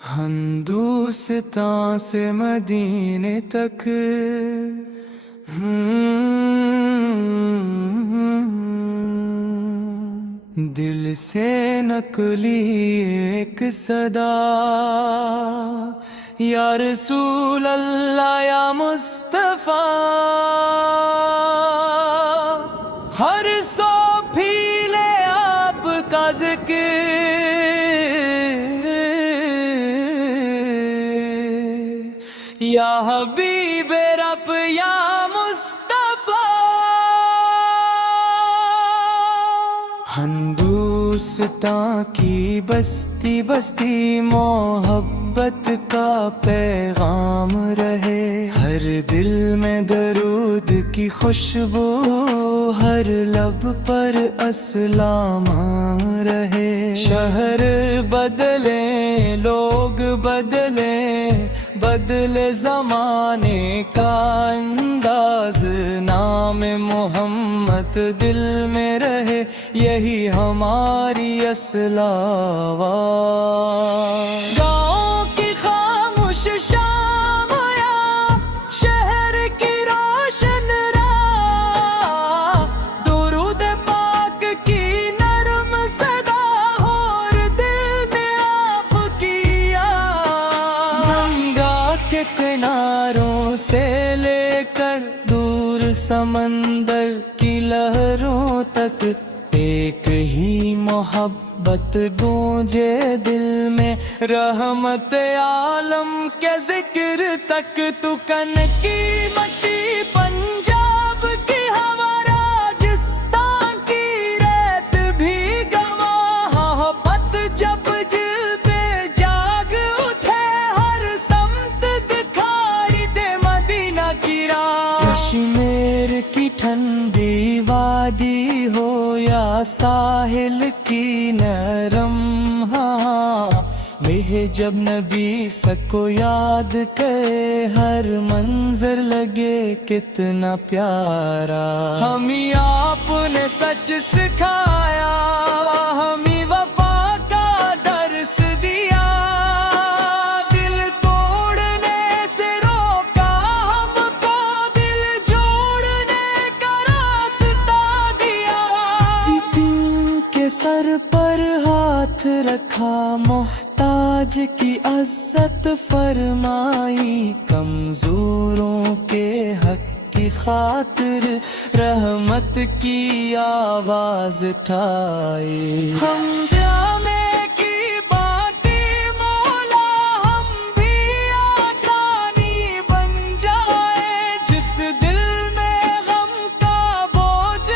ہندوستان سے مدینے تک دل سے نکلی ایک صدا، یا رسول اللہ یا مصطفیٰ، ہر سو پھیلے آپ کا ذکر، یا حبیب رب یا مصطفیٰ۔ ہندوستان کی بستی بستی محبت کا پیغام رہے، ہر دل میں درود کی خوشبو، ہر لب پر اسلام رہے۔ شہر بدلے لوگ بدلے، بدلے زمانے کا انداز، نام محمد دل میں رہے، یہی ہماری اصل آواز۔ گاؤں کی خاموش شام یا شہر کی روشن راہ، درود پاک کی نرم صدا، اور دل میں آپ کی یاد۔ گنگا کے کناروں سے لے کر دور سمندر کی لہروں تک، ایک ہی محبت گونجے دل میں، رحمت عالم کے ذکر تک۔ تو کن کی مٹی پنجاب کی ہوا، راجستان کی ریت بھی گواہ، پت جب جل پہ جاگ اٹھے، ہر سمت دکھائی دے مدینہ کی راہ۔ کشمیر کی ٹھنڈی وادی ہو یا ساحل کی نرم ہوا، میں جب نبی سکو یاد کرے، ہر منظر لگے کتنا پیارا۔ ہمیں آپ نے سچ سکھایا، ہمیں وفا کا درس دیا، دل توڑنے سے روکا ہم کو، دل جوڑنے کا راستہ دیا۔ دل کے سر پر ہاتھ رکھا، محتاج کی عزت فرمائی، کمزوروں کے حق کی خاطر رحمت کی آواز اٹھائی۔ ہم جامے کی باٹی مولا، ہم بھی آسانی بن جائے، جس دل میں غم کا بوجھ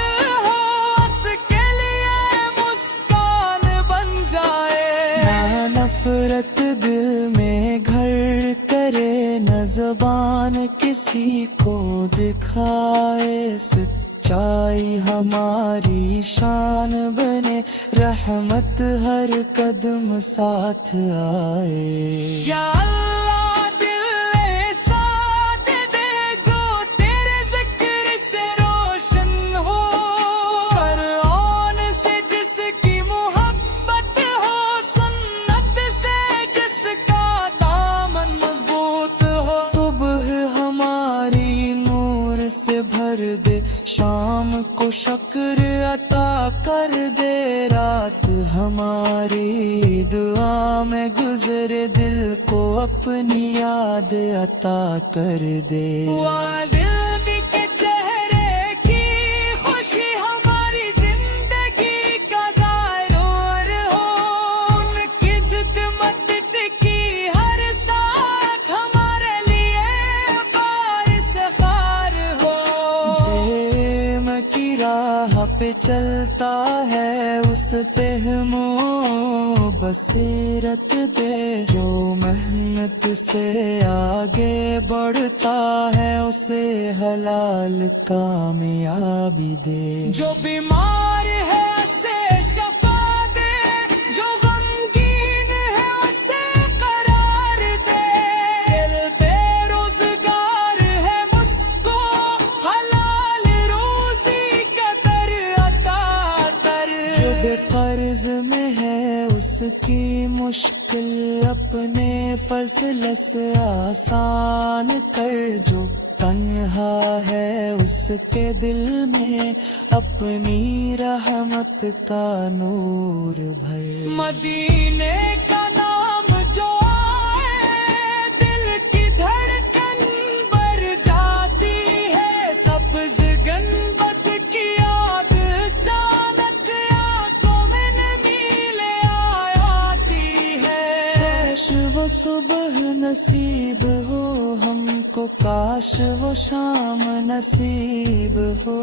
ہو، اس کے لیے مسکان بن جائے۔ نہ نفرت دل میں گھر کرے، نہ زبان کسی کو دکھائے، سچائی ہماری شان بنے، رحمت ہر قدم ساتھ آئے۔ یا اللہ دل ایسا دے دے جو تیرے ذکر سے روشن ہو، فرعون سے جس کی محبت ہو، سنت سے جس کا دامن مضبوط ہو۔ صبح ہماری نور سے بھر دے، شام کو شکر عطا کر دے، رات ہماری دعا میں گزرے، دل کو اپنی یاد عطا کر دے۔ والد کے چہرے کی خوشی ہماری زندگی کا ظاہر ہو، ان کی جد مدد کی ہر ساتھ ہمارے لیے باعث فخر ہو۔ جیم کی راہ پہ چلتا ہے، اس پہ ہم بصیرت دے، جو محنت سے آگے بڑھتا ہے، اسے حلال کامیابی دے۔ جو بیمار ہے اسے شفا دے، جو غمگین ہے اسے قرار دے، دل بے روزگار ہے مسکو حلال روزی کا در عطا کر۔ جو بے قرض میں ہے اس کی مشکل اپنے فضل سے آسان کر، جو تنہا ہے اس کے دل میں اپنی رحمت کا نور بھر۔ مدینے کا نام جو آئے دل کی دھڑکن بڑھ جاتی ہے، سبز گنبد کی یاد چانک آنکھوں میں نمی لے آتی ہے۔ کاش وہ صبح نصیب ہو ہم کو، کاش وہ شام نصیب ہو،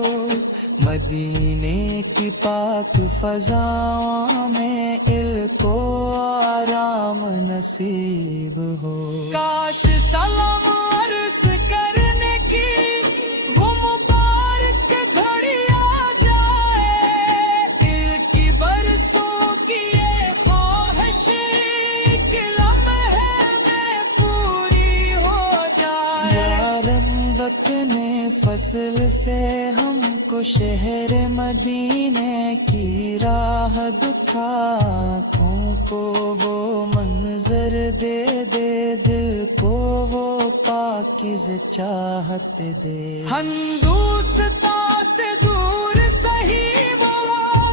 مدینے کی پاک فضاؤں میں علم و آرام نصیب ہو۔ کاش سلام عرض کرنے کی وہ مبارک گھڑی آ جائے، دل کی برسوں کی یہ خواہش ایک لمحے میں پوری ہو جائے۔ اپنے فصل سے ہم کو شہر مدینے کی راہ دکھا، آنکھوں کو وہ منظر دے دے، دل کو وہ پاکیزہ چاہت دے۔ ہندوستان سے دور سہی وہ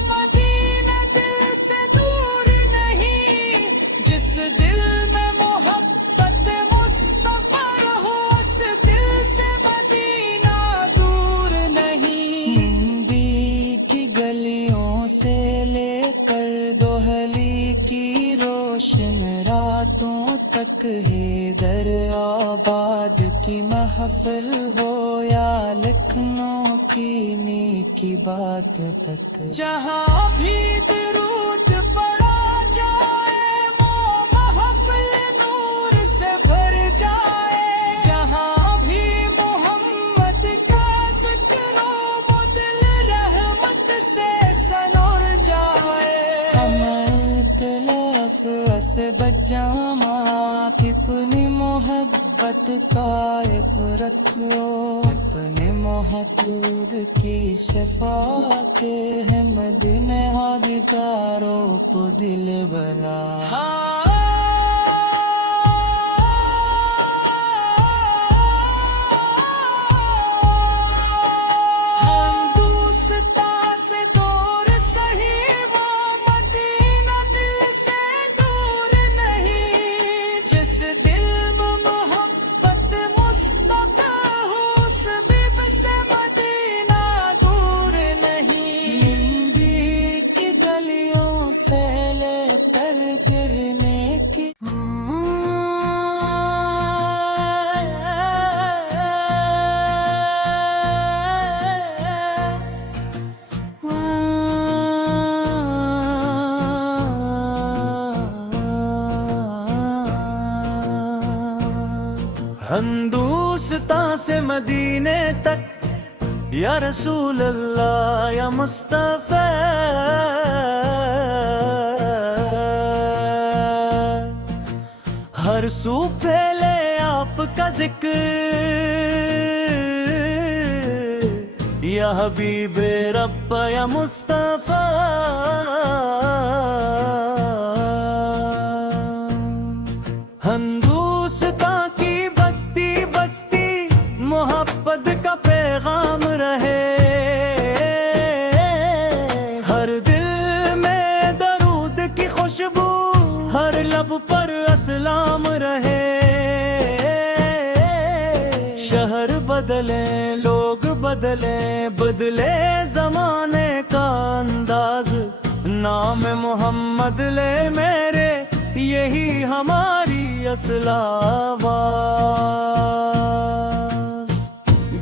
مدینہ دل سے دور نہیں، جس دل میں محبت مصطفیٰ ہو اس دل سے مدینہ دور نہیں۔ منڈی کی گلیوں سے لے کر دوہلی کی روشن راتوں تک، حیدر آباد کی محفل ہو یا لکھنؤ کی میٹھی بات تک، جہاں بھی درود پڑا جائے وہ محفل نور سے بھر جائے، جہاں بھی محمد کا ذکر ہو وہ دل رحمت سے سنور جائے۔ ہم اختلاف اسبت جماعت، اپنی محبت کا عبرت لو، اپنے محبوب کی شفاعت ہے مدینے حاجگاروں کو دل بلا۔ ہندوستان سے دور سہی وہ مدینہ دل سے دور نہیں، جس دل میں محبت مصطفیٰ ہو اس دل سے مدینہ دور نہیں۔ منڈی کی گلیوں سے لے کر گرنے کی ہندوستان سے مدینے تک، یا رسول اللہ یا مصطفیٰ، ہر سو پھیلے آپ کا ذکر، یا حبیب رب یا مصطفیٰ۔ ہندوستان کی بستی بستی محبت کا پیغام رہے، ہر دل میں درود کی خوشبو، ہر لب پر اسلام رہے۔ شہر بدلیں لوگ بدلیں، بدلے زمانے کا انداز، نام محمد لے میرے یہی ہماری اصل آواز۔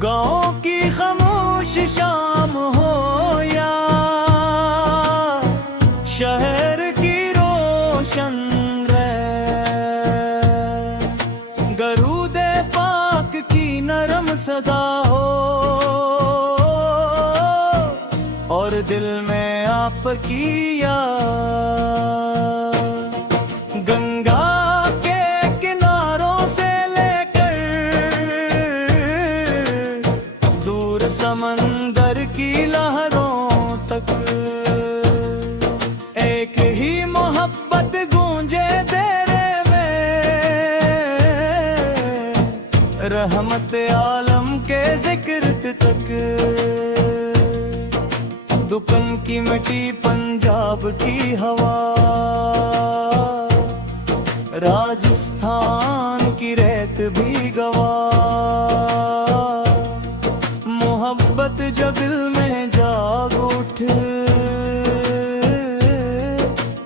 گاؤں کی خاموش شام ہو یا شہر کی روشن درود پاک کی نرم صدا ہو، اور دل میں آپ کی یاد۔ گنگا کے کناروں سے لے کر دور سمندر کی لہروں تک، ایک ہی محبت گونجے تیرے میں رحمت عالم کے ذکر تک دکن کی مٹی پنجاب کی ہوا راجستھان کی ریت بھی گواہ محبت جب دل میں جاگ اٹھ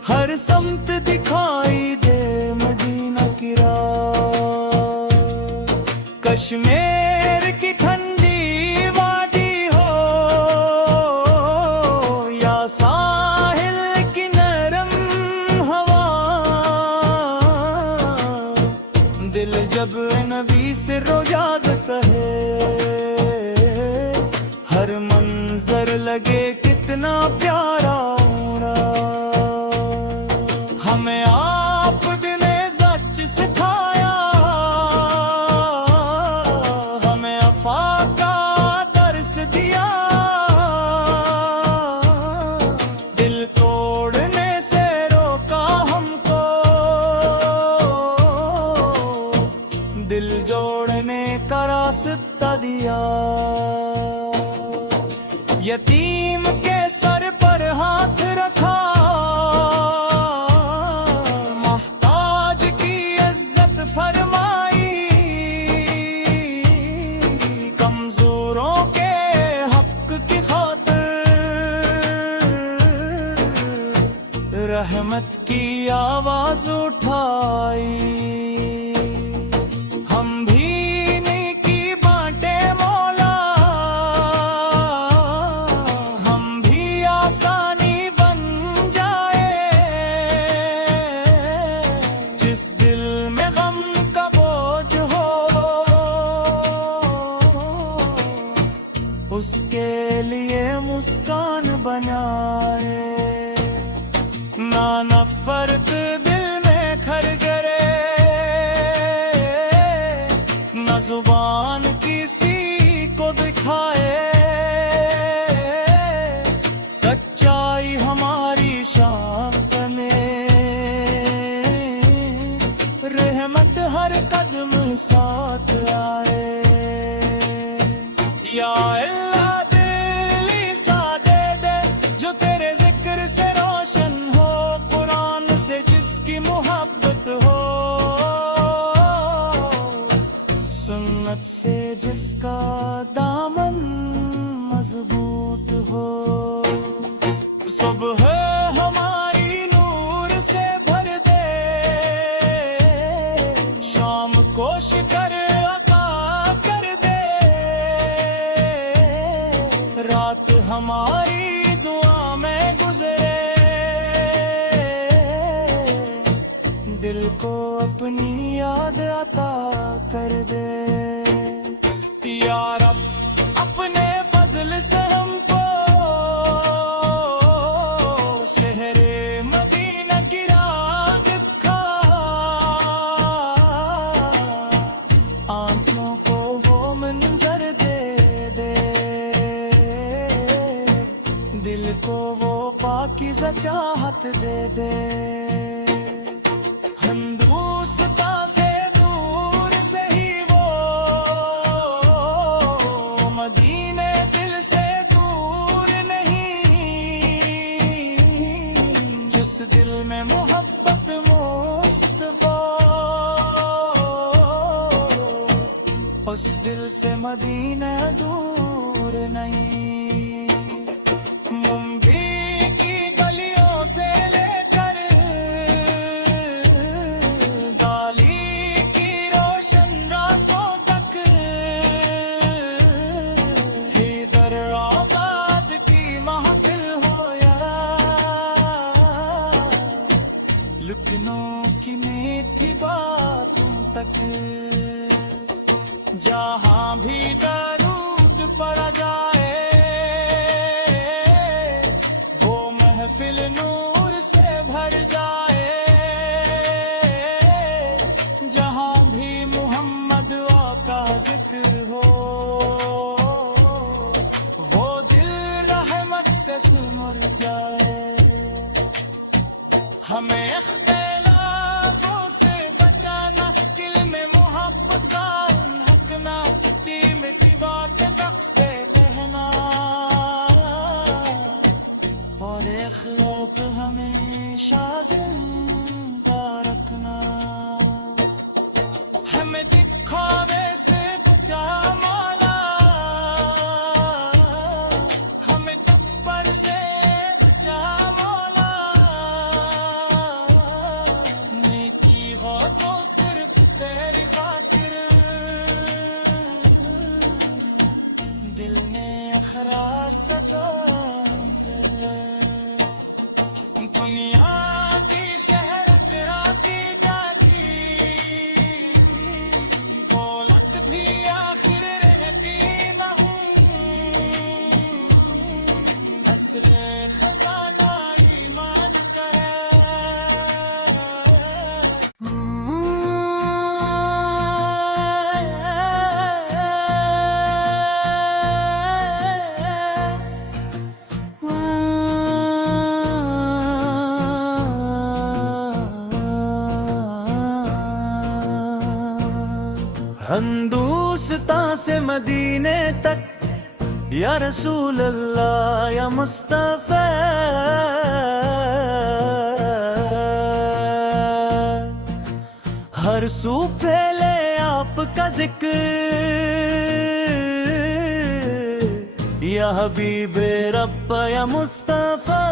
ہر سمت دکھائی دے مدینہ کی راہ کشمیر کی ٹھنڈی وادی ہو یا ساحل کی نرم ہوا دل جب نبی سے روجاد ہے ہر منظر لگے کتنا پیارا ہمیں آپ نے سچ سکھایا ہمیں وفا کا درس دیا دل توڑنے سے روکا ہم کو دل جوڑنے کا راستہ دیا یتیم کے سر پر ہاتھ رکھا محتاج کی عزت فرمائی کمزوروں کے حق کی خاطر رحمت کی آواز اٹھائی ہم بھی نیکی بانٹے مولا ہم بھی آسانی بن جائے جس دل میں غم کا بوجھ ہو اس کے لیے مسکان بنائے نہ نفرت دل میں کھر گرے نہ زبان کسی کو دکھائے سچائی ہماری شان بنے رحمت ہر قدم ساتھ آئے یا اللہ دل ایسا دے دے جو تیرے ذکر سے روشن ہو قرآن سے جس کی محبت ہو سنت سے جس کا دامن مضبوط ہو صبح ہماری نور سے بھر دے شام کو شکر عطا کر دے رات ہماری دعا میں گزرے دل کو اپنی یاد عطا کر دے یا رب اپنے فضل سے ہم کو شہر مدینہ کی راہ دکھا آنکھوں کو وہ منظر دے دے دل کو وہ پاکیزہ چاہت دے دے ہندوستا سے دور سے ہی وہ مدینے دل سے دور نہیں جس دل میں محبت مصطفیٰ اس دل سے مدینہ دور نہیں ممبئی کی گلیوں سے لے کر گالی کی روشن راتوں تک حیدر آباد کی محفل ہو یا لکھنؤ کی میٹھی باتوں تک جہاں بھی درود پڑا جائے وہ محفل نور سے بھر جائے جہاں بھی محمد آقا ذکر ہو وہ دل رحمت سے سمر جائے ہمیں اختلافوں سے بچانا دل میں محبت کا حق حراست دنیا کی شہرت راتی جاتی دولت بھی آخر رہتی نہ ہوں اصل خزانہ ایمان کرے ہندوستان سے مدینے تک یا رسول اللہ یا مصطفیٰ ہر سو پھیلے آپ کا ذکر یا حبیب رب یا مصطفیٰ